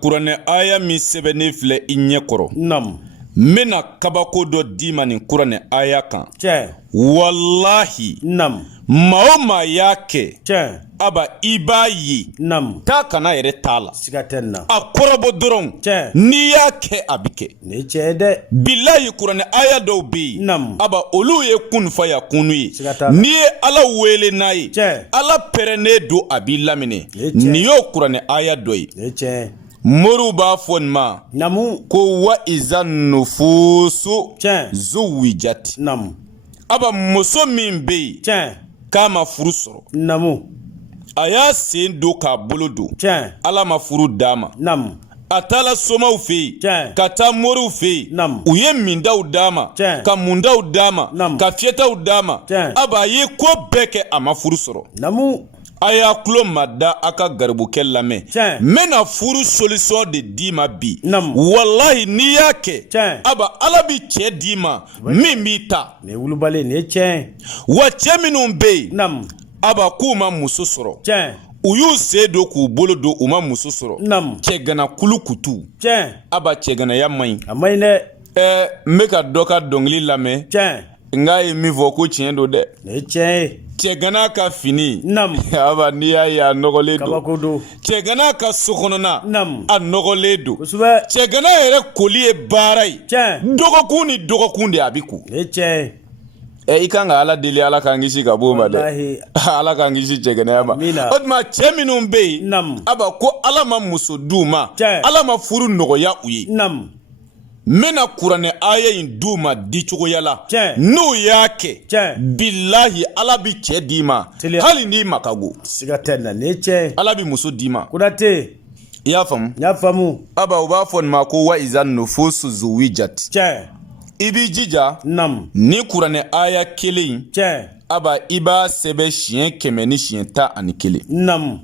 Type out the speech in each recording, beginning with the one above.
kuranɛ aya min sɛbɛnnen filɛ i ɲɛ kɔrɔ. Nam. N bɛna kabako dɔ d'i ma nin kuranɛ aya kan. Tiɲɛ. Walahi. Nam. Maa o maa y'a kɛ. Tiɲɛ. Aba i b'a ye. Nam. Taa kana yɛrɛ t'a la. Siga tɛ nin na. A kɔrɔbɔ dɔrɔn. Tiɲɛ. N'i y'a kɛ a bɛ kɛ. Ni tiɲɛ ye dɛ. Bilahi kuranɛ aya dɔw bɛ yen. Nam. Aba olu ye kun fa ya kunu ye. Siga t'a la. N'i ye Ala wele n'a ye. Tiɲɛ. Ala pɛrɛnnen don a b'i laminɛ. Ni tiɲɛ. Nin y'o kuranɛ aya dɔ ye. Ni tiɲɛ. Moriw b'a fɔ nin ma. Namu. Ko wa iza nufusu. Tiɲɛ. Zuwijat. Namu. Aba muso min bɛ yen. Tiɲɛ. K'a ma furu sɔrɔ. Namu. A y'a sen don k'a bolo don. Tiɲɛ. Ala ma furu d'a ma. Namu. A taala somaw fɛ yen. Tiɲɛ. Ka taa moriw fɛ yen. Namu. U ye mindaw d'a ma. Tiɲɛ. Ka mundaw d'a ma. Namu. Ka fiyɛtaw d'a ma. Tiɲɛ. Aba a ye ko bɛɛ kɛ a ma furu sɔrɔ. Namu. A y'a tulo ma da a ka garibukɛ lamɛn. Tiɲɛ. N bɛna furu solution de d'i ma bi. Namu. Walahi n'i y'a kɛ. Tiɲɛ. Aba Ala bi cɛ d'i ma min b'i ta. Nin ye wulibali nin ye tiɲɛ. Wa cɛ minnu bɛ yen. Namu. Aba k'u ma muso sɔrɔ. Tiɲɛ. U y'u sen don k'u bolo don u ma muso sɔrɔ. Namu. Cɛgana kulu kutu. Tiɲɛ. Aba cɛganaya man ɲi. A man ɲi dɛ. N bɛ ka dɔ ka dɔnkili lamɛn. Tiɲɛ. Nka ye min fɔ ko tiɲɛ don dɛ. Nin ye tiɲɛ ye. Cɛgana ka fini. Namu. Aba n'i y'a ye a nɔgɔlen don. Kabako don. Cɛgana ka sokɔnɔna. Namu. A nɔgɔlen don. Kosɛbɛ. Cɛgana yɛrɛ koli ye baara ye. Tiɲɛ. Dɔgɔkun ni dɔgɔkun de a bɛ ko. Nin ye tiɲɛ ye. I kan ka Ala deli Ala k'an kisi ka bɔ o ma dɛ. Walahi. Ala k'an kisi cɛganaya ma. Amina. O tuma cɛ minnu bɛ yen. Namu. Aba ko Ala ma muso d'u ma. Tiɲɛ. Ala ma furu nɔgɔya u ye. Namu. N bɛna kuranɛ aya in d'u ma di cogoya la. Tiɲɛ. N'u y'a kɛ. Tiɲɛ. Bilahi Ala bi cɛ d'i ma. Teliya. Hali n'i ma ka go. Siga tɛ nin na nin ye tiɲɛ ye. Ala bi muso d'i ma. Kudate. I y'a faamu. N y'a faamu. Aba u b'a fɔ nin ma ko wa iza nufusu zuwijat. Tiɲɛ. I b'i jija. Namu. Ni kuranɛ aya kelen in. Tiɲɛ. Aba i b'a sɛbɛn siɲɛ 111. Namu.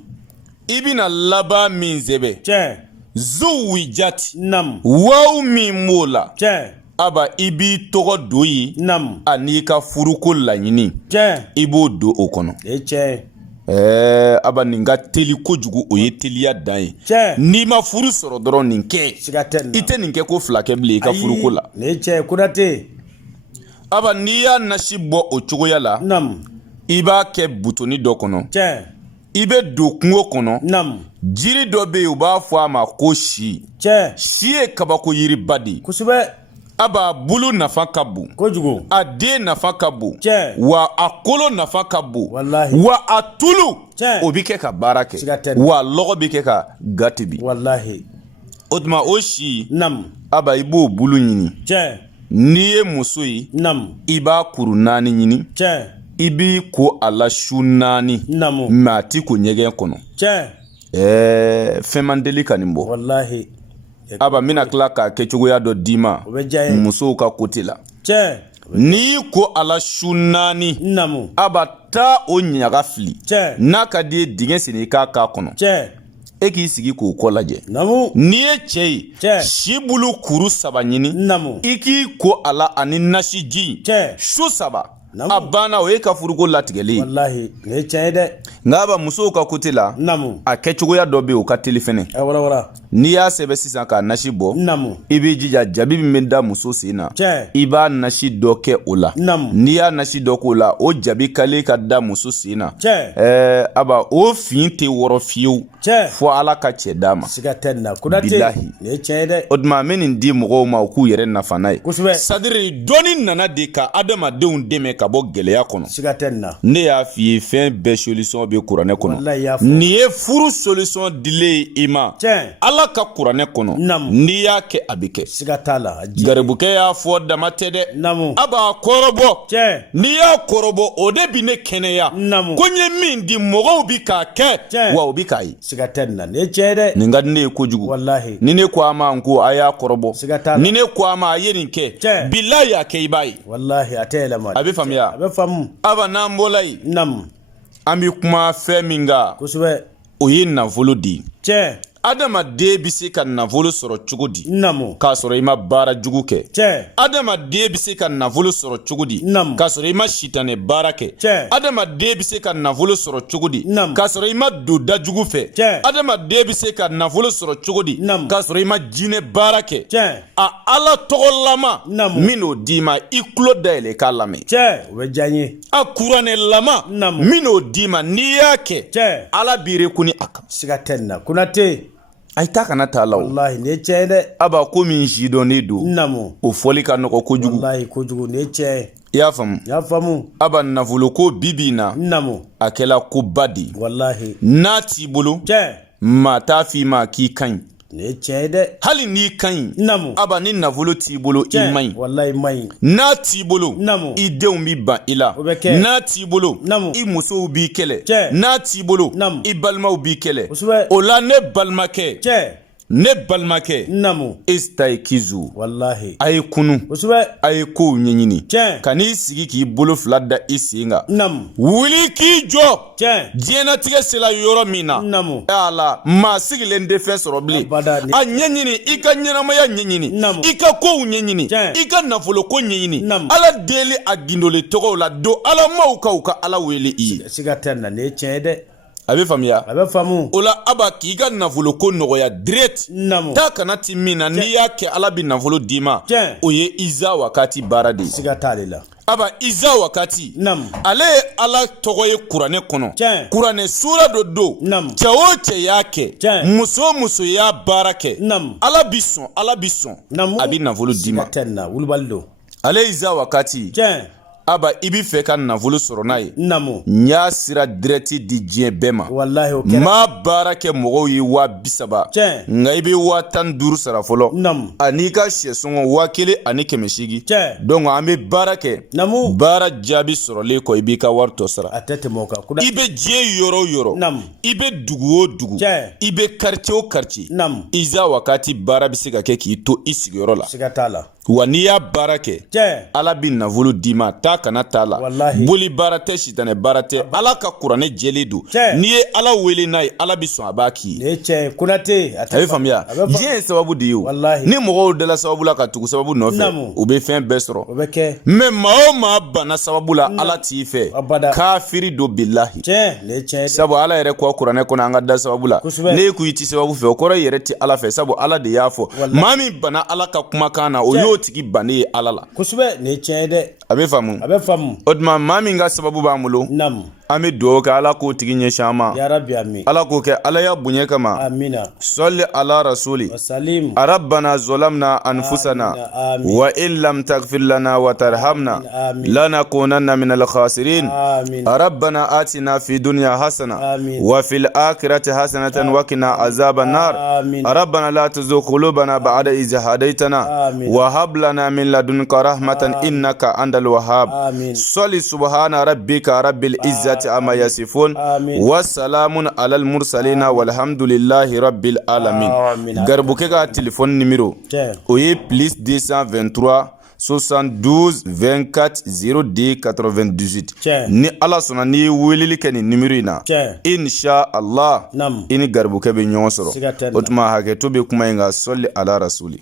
I bɛna laban min sɛbɛn. Tiɲɛ. Zuwijat. Namu. Waaw min b'o la. Tiɲɛ. Aba i b'i tɔgɔ don yen. Namu. An'i ka furuko laɲini. Tiɲɛ. I b'o don o kɔnɔ. Nin ye tiɲɛ ye. Aba nin ka teli kojugu o ye teliya dan ye. Tiɲɛ. N'i ma furu sɔrɔ dɔrɔn nin kɛ. Siga tɛ nin na. I tɛ nin kɛ ko fila kɛ bilen i ka furuko la. Nin ye tiɲɛ ye Kudate. Aba n'i y'a nasi bɔ o cogoya la. Namu. I b'a kɛ butoni dɔ kɔnɔ. Tiɲɛ. I bɛ don kungo kɔnɔ. Namu. Jiri dɔ bɛ yen u b'a fɔ a ma ko si. Tiɲɛ. Si ye kabako yiriba de ye. Kosɛbɛ. Aba bulu nafa ka bon. Kojugu. A den nafa ka bon. Tiɲɛ. Wa a kolo nafa ka bon. Walahi. Wa a tulu. Tiɲɛ. O bɛ kɛ ka baara kɛ. Siga tɛ nin na. Wa lɔgɔ bɛ kɛ ka ga tobi. Walahi. O tuma o si. Namu. Aba i b'o bulu ɲini. Tiɲɛ. N'i ye muso ye. Namu. I b'a kuru 4 ɲini. Tiɲɛ. I b'i ko a la su 4. Namu. Mais a ti ko ɲɛgɛn kɔnɔ. Tiɲɛ. Fɛn man deli ka nin bɔ. Walahi. Aba mina tila k'a kɛ cogoya dɔ d'i ma. O bɛ diya ye. Musow ka côté la. Tiɲɛ. N'i ko a la su 4. Namu. Aba taa o ɲaga fili. Tiɲɛ. N'a ka di ye dingɛ sen i k'a k'a kɔnɔ. Tiɲɛ. E k'i sigi k'o kɔ lajɛ. Namu. N'i ye cɛ ye. Tiɲɛ. Si bulu kuru 7 ɲini. Namu. I k'i ko a la ani nasiji. Tiɲɛ. Su 7. Namu. A banna o ye ka furuko latigɛli. Walahi. Nin ye tiɲɛ ye dɛ. Nka aba musow ka côté la. Namu. A kɛcogoya dɔ bɛ yen o ka teli fɛnɛ. Wala. N'i y'a sɛbɛn sisan k'a nasi bɔ. Namu. I b'i jija jabi min bɛ da muso sen na. Tiɲɛ. I b'a nasi dɔ kɛ o la. Namu. N'i y'a nasi dɔ k'o la o jabi kale ka da muso sen na. Tiɲɛ. Aba o fin tɛ wɔrɔ fiyewu. Tiɲɛ. Fo Ala ka cɛ d'a ma. Siga tɛ nin na Kudate. Bilahi. Nin ye tiɲɛ ye dɛ. O tuma n bɛ nin di mɔgɔw ma u k'u yɛrɛ nafa n'a ye. Kosɛbɛ. C'est-à-dire dɔnni nana de ka adamadenw dɛmɛ ka bɔ gɛlɛya kɔnɔ. Siga tɛ nin na. Ne y'a f'i ye fɛn bɛɛ solution bɛ kuranɛ kɔnɔ. Walahi i y'a fɔ. Nin ye furu solution dilen i ma. Tiɲɛ. Ala ka kuranɛ kɔnɔ. Namu. N'i y'a kɛ a bɛ kɛ. Siga t'a la. Garibukɛ y'a fɔ dama tɛ dɛ. Namu. A b'a kɔrɔbɔ. Tiɲɛ. N'i y'a kɔrɔbɔ o de bi ne kɛnɛya. Namu. Ko n ye min di mɔgɔw bi k'a kɛ. Tiɲɛ. Wa u bi k'a ye. Siga tɛ nin na. Nin ye tiɲɛ ye dɛ. Nin ka di ne ye kojugu. Walahi. Ni ne ko a ma n ko a y'a kɔrɔbɔ. Siga t'a la. Ni ne ko a ma a ye nin kɛ. Tiɲɛ. Bilahi a kɛ i b'a ye. Walahi a tɛ yɛlɛma. A bɛ faamuya. A bɛ faamu. Aba n'an bɔla yen. Namu. An bɛ kuma fɛn min kan. Kosɛbɛ. O ye nafolo de ye. Tiɲɛ. adamaden bɛ se ka nafolo sɔrɔ cogo di namu k'a sɔrɔ i ma baara jugu kɛ tiɲɛ adamaden bɛ se ka nafolo sɔrɔ cogo di Namu. k'a sɔrɔ i ma sitanɛ baara kɛ Tiɲɛ. adamaden bɛ se ka nafolo sɔrɔ cogo di Namu. k'a sɔrɔ i ma don da jugu fɛ Tiɲɛ. adamaden bɛ se ka nafolo sɔrɔ cogo di Namu. k'a sɔrɔ i ma jinɛ baara kɛ Tiɲɛ. a ala tɔgɔlama Namu. min n'o d'i ma i tulo dayɛlɛ k'a lamɛn tiɲɛ o bɛ diya n ye a kuranɛlama Namu. min n'o d'i ma n'i y'a kɛ Tiɲɛ. ala b'i rekuni a kan siga tɛ nin na Konate a ye taa kana taa la o walahi nin ye tiɲɛ ye dɛ aba ko min sidɔnnen don namu o fɔli ka nɔgɔ kojugu walahi kojugu nin ye tiɲɛ ye i y'a faamu n y'a faamu aba nafoloko bibi na namu a kɛla koba de ye walahi n'a t'i bolo tiɲɛ maa t'a f'i ma k'i ka ɲi nin ye tiɲɛ ye dɛ hali n'i ka ɲi namu aba ni nafolo t'i bolo i tiɲɛ man ɲi walahi man ɲi n'a t'i bolo Namu. i denw bi ban i la O bɛ kɛ. n'a t'i bolo Namu. i musow b'i kɛlɛ Tiɲɛ. n'a t'i bolo Namu. i balimaw b'i kɛlɛ Kosɛbɛ. o la ne balimakɛ namu esta ye kizu walahi a ye kunu kosɛbɛ a ye kow ɲɛɲini Tiɲɛ. ka n'i sigi k'i bolo fila da i sen kan namu wuli k'i jɔ tiɲɛ diɲɛnatigɛ sela yɔrɔ min na namu ala maa sigilen tɛ fɛn sɔrɔ bilen Abada ni- a ɲɛɲini i ka ɲɛnamaya ɲɛɲini Namu. i ka kow ɲɛɲini Tiɲɛ. i ka nafoloko ɲɛɲini Namu. ala deli a gindole tɔgɔw la don ala maw ka u ka ala wele i ye siga tɛ nin na nin ye tiɲɛ ye dɛ a bɛ faamuya a bɛ faamu o la aba k'i ka nafoloko nɔgɔya direct namu taa kana ti min na n'i y'a kɛ ala bɛ nafolo d'i ma Tiɲɛ. o ye iza wakati baara de ye siga t'ale la aba iza wakati Namu. ale ye ala tɔgɔ ye kuranɛ kɔnɔ Tiɲɛ. kuranɛ sura dɔ don Namu. cɛ o cɛ y'a kɛ Tiɲɛ. muso o muso y'a baara kɛ Namu. ala bi sɔn namu a bi nafolo d'i ma siga tɛ nin na wulibali don ale iza wakati tiɲɛ aba i bi fɛ ka nafolo sɔrɔ n'a ye namu n y'a sira direct di diɲɛ bɛɛ ma walahi o kɛra ma baara kɛ mɔgɔw ye 30,000 Tiɲɛ. nka i bɛ 15,000 sara fɔlɔ Namu. ani ka sɛsɔngɔ 1,800 Tiɲɛ. donc an bɛ baara kɛ Namu. baara jaabi sɔrɔlen kɔ i b'i ka wari tɔ sara a tɛ tɛmɛ o kan kuda i bɛ diɲɛ yɔrɔ o yɔrɔ Namu. i bɛ dugu o dugu Tiɲɛ. i bɛ quartier o quartier Namu. iza wakati baara bɛ se ka kɛ k'i to i sigiyɔrɔ la siga t'a la wa n'i y'a baara kɛ tiɲɛ ala bi nafolo d'i ma taa kana t'a la Wallahi. boli baara tɛ sitanɛ baara tɛ ala ka kuranɛ jɛlen don Tiɲɛ. n'i ye ala wele n'a ye ala bi sɔn a b'a k'i ye nin ye tiɲɛ ye Konate a a bɛ faamuya diɲɛ ye sababu de ye o Wallahi. ni mɔgɔw dala sababu la ka tugu sababu nɔfɛ Namu. u bɛ fɛn bɛɛ sɔrɔ o bɛ kɛ mais maa o maa banna sababu la ala t'i fɛ Abada. kafiri don bilahi tiɲɛ nin ye tiɲɛ ye dɛ sabu ala yɛrɛ kɔ kuranɛ kɔnɔ an ka da sababu la Kosɛbɛ. ne ko i ti sababu fɛ o kɔrɔ yɛrɛ ti ala fɛ sabu ala de y'a fɔ Wallahi. maa min banna ala ka kumakan na o Tiɲɛ. y'o tigi bannen ye ala la kosɛbɛ nin ye tiɲɛ ye dɛ a bɛ faamu a bɛ faamu o tuma maa min ka sababu b'an bolo namu an bɛ dugawu kɛ ala k'o tigi ɲɛsin an ma yarabi ami ala k'o kɛ ala ya bonya kama amina sɔli ala rasuli wasalim ربنا ظلمنا أنفسنا آمين. وإن لم تغفر لنا وترحمنا آمين. لنكونن من الخاسرين آمين. ربنا آتنا في الدنيا حسنة آمين. وفي الآخرة حسنة وقنا عذاب النار آمين. ربنا لا تزغ قلوبنا بعد إذ هديتنا آمين. وهب لنا من لدنك رحمة إنك أنت الوهاب آمين. صل سبحان ربك رب العزة عما يصفون آمين. والسلام على المرسلين والحمد لله رب العالمين آمين. garbuke ka téléphone numéro Tiens. o ye +223 72 24 02 98 Tiens. ni ala sɔnna n'i ye weleli kɛ nin numéro in na Tiens. insha Allah Namu. i ni garibukɛ bɛ ɲɔgɔn sɔrɔ Siga tɛ nin na. o tuma hakɛto bɛ kuma in kan sɔli ala rasuli